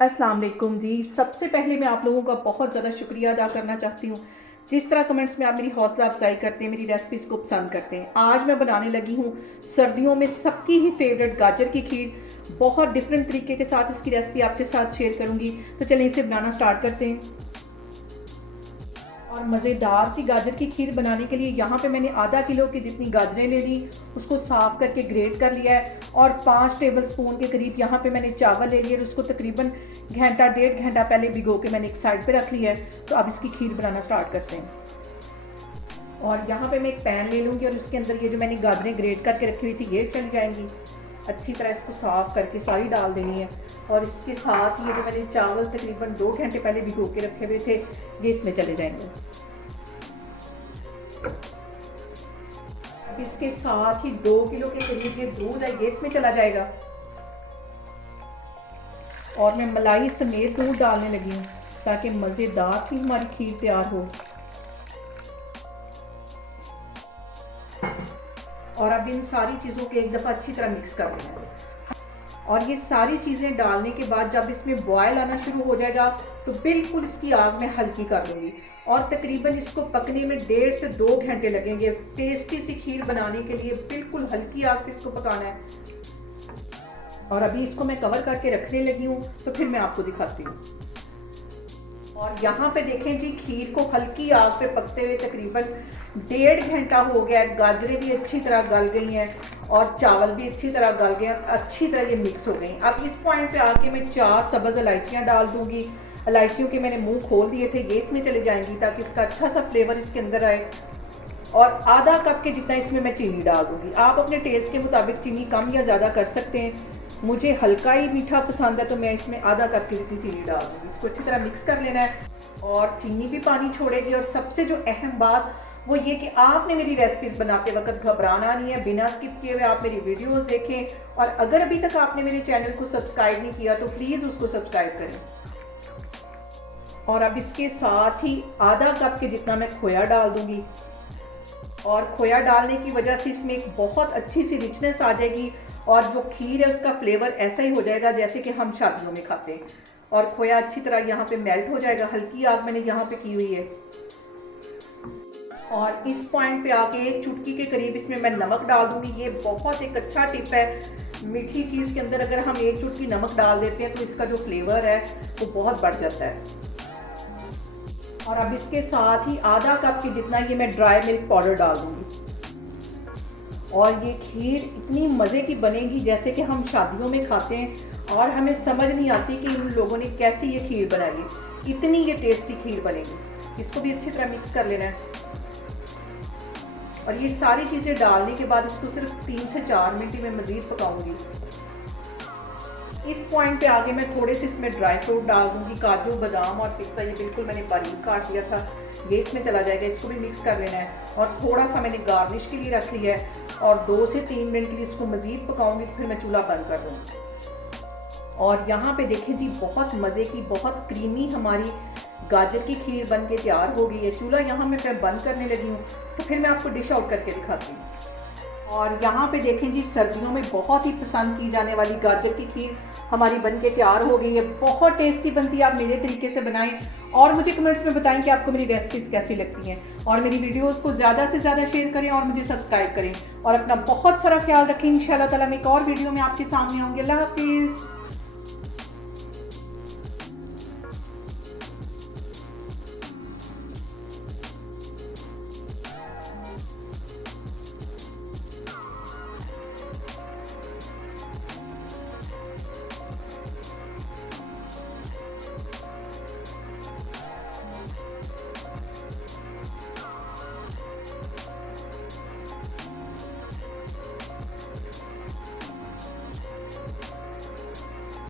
अस्सलाम वालेकुम जी। सबसे पहले मैं आप लोगों का बहुत ज़्यादा शुक्रिया अदा करना चाहती हूँ। जिस तरह कमेंट्स में आप मेरी हौसला अफजाई करते हैं, मेरी रेसिपीज़ को पसंद करते हैं। आज मैं बनाने लगी हूँ सर्दियों में सबकी ही फेवरेट गाजर की खीर। बहुत डिफरेंट तरीके के साथ इसकी रेसिपी आपके साथ शेयर करूँगी। तो चलें इसे बनाना स्टार्ट करते हैं। और मज़ेदार सी गाजर की खीर बनाने के लिए यहाँ पे मैंने आधा किलो की जितनी गाजरें ले ली, उसको साफ़ करके ग्रेट कर लिया है। और 5 टेबल स्पून के करीब यहाँ पे मैंने चावल ले लिए और उसको तकरीबन घंटा डेढ़ घंटा पहले भिगो के मैंने एक साइड पे रख लिया है। तो अब इसकी खीर बनाना स्टार्ट करते हैं। और यहाँ पे मैं एक पैन ले लूँगी और इसके अंदर ये जो मैंने गाजरें ग्रेट करके रखी हुई थी ये चली जाएंगी। अच्छी तरह इसको साफ़ करके सारी डाल देनी है। और इसके साथ ये जो मैंने चावल तकरीबन 2 घंटे पहले भिगो के रखे हुए थे ये इसमें चले जाएंगे। अब इसके साथ ही 2 किलो के करीब ये दूध है ये इसमें चला जाएगा। और मैं मलाई समेत दूध डालने लगी हूँ ताकि मज़ेदार सी हमारी खीर तैयार हो। और अब इन सारी चीज़ों को एक दफ़ा अच्छी तरह मिक्स कर लेना है। और ये सारी चीज़ें डालने के बाद जब इसमें बॉयल आना शुरू हो जाएगा तो बिल्कुल इसकी आग में हल्की कर दूँगी। और तकरीबन इसको पकने में 1.5 से 2 घंटे लगेंगे। टेस्टी सी खीर बनाने के लिए बिल्कुल हल्की आग पे इसको पकाना है। और अभी इसको मैं कवर करके रखने लगी हूँ तो फिर मैं आपको दिखाती हूँ। और यहाँ पे देखें जी, खीर को हल्की आग पे पकते हुए तकरीबन 1.5 घंटा हो गया है। गाजरें भी अच्छी तरह गल गई हैं और चावल भी अच्छी तरह गल गए हैं, अच्छी तरह ये मिक्स हो गई। अब इस पॉइंट पे आके मैं 4 सब्ज़ इलायचियाँ डाल दूँगी। इलायचियों के मैंने मुंह खोल दिए थे, ये इसमें चले जाएंगी ताकि इसका अच्छा सा फ्लेवर इसके अंदर आए। और आधा कप के जितना इसमें मैं चीनी डाल दूँगी। आप अपने टेस्ट के मुताबिक चीनी कम या ज़्यादा कर सकते हैं। मुझे हल्का ही मीठा पसंद है तो मैं इसमें आधा कप की जितनी चीनी डाल दूँगी। इसको अच्छी तरह मिक्स कर लेना है और चीनी भी पानी छोड़ेगी। और सबसे जो अहम बात वो ये कि आपने मेरी रेसिपीज़ बनाते वक्त घबराना नहीं है। बिना स्किप किए हुए आप मेरी वीडियोस देखें। और अगर अभी तक आपने मेरे चैनल को सब्सक्राइब नहीं किया तो प्लीज़ उसको सब्सक्राइब करें। और अब इसके साथ ही आधा कप के जितना मैं खोया डाल दूँगी। और खोया डालने की वजह से इसमें एक बहुत अच्छी सी रिचनेस आ जाएगी और जो खीर है उसका फ्लेवर ऐसा ही हो जाएगा जैसे कि हम शादियों में खाते हैं। और खोया अच्छी तरह यहाँ पे मेल्ट हो जाएगा। हल्की आग मैंने यहाँ पे की हुई है। और इस पॉइंट पे आके 1 चुटकी के करीब इसमें मैं नमक डाल दूँगी। ये बहुत एक अच्छा टिप है। मीठी चीज़ के अंदर अगर हम 1 चुटकी नमक डाल देते हैं तो इसका जो फ्लेवर है वो बहुत बढ़ जाता है। और अब इसके साथ ही आधा कप की जितना ये मैं ड्राई मिल्क पाउडर डाल दूँगी। और ये खीर इतनी मज़े की बनेगी जैसे कि हम शादियों में खाते हैं और हमें समझ नहीं आती कि इन लोगों ने कैसी ये खीर बनाई है। इतनी ये टेस्टी खीर बनेगी। इसको भी अच्छी तरह मिक्स कर लेना है। और ये सारी चीज़ें डालने के बाद इसको सिर्फ 3 से 4 मिनट में मज़ीद पकाऊंगी। इस पॉइंट पे आगे मैं थोड़े से इसमें ड्राई फ्रूट डाल दूँगी। काजू, बादाम और पिस्ता ये बिल्कुल मैंने बारीक काट लिया था, ये इसमें चला जाएगा। इसको भी मिक्स कर लेना है। और थोड़ा सा मैंने गार्निश के लिए रख लिया है। और 2 से 3 मिनट के लिए इसको मज़ीद पकाऊंगी फिर मैं चूल्हा बंद कर दूँगी। और यहाँ पे देखें जी, बहुत मज़े की बहुत क्रीमी हमारी गाजर की खीर बन के तैयार हो गई है। चूल्हा यहाँ मैं बंद करने लगी हूँ तो फिर मैं आपको डिश आउट करके दिखाती हूँ। और यहाँ पे देखें जी, सर्दियों में बहुत ही पसंद की जाने वाली गाजर की खीर हमारी बन के तैयार हो गई है। बहुत टेस्टी बनती है। आप मेरे तरीके से बनाएं और मुझे कमेंट्स में बताएं कि आपको मेरी रेसिपीज़ कैसी लगती हैं। और मेरी वीडियोस को ज़्यादा से ज़्यादा शेयर करें और मुझे सब्सक्राइब करें। और अपना बहुत सारा ख्याल रखें। इंशाल्लाह ताला मैं एक और वीडियो में आपके सामने आऊँगी। अल्लाह हाफिज़।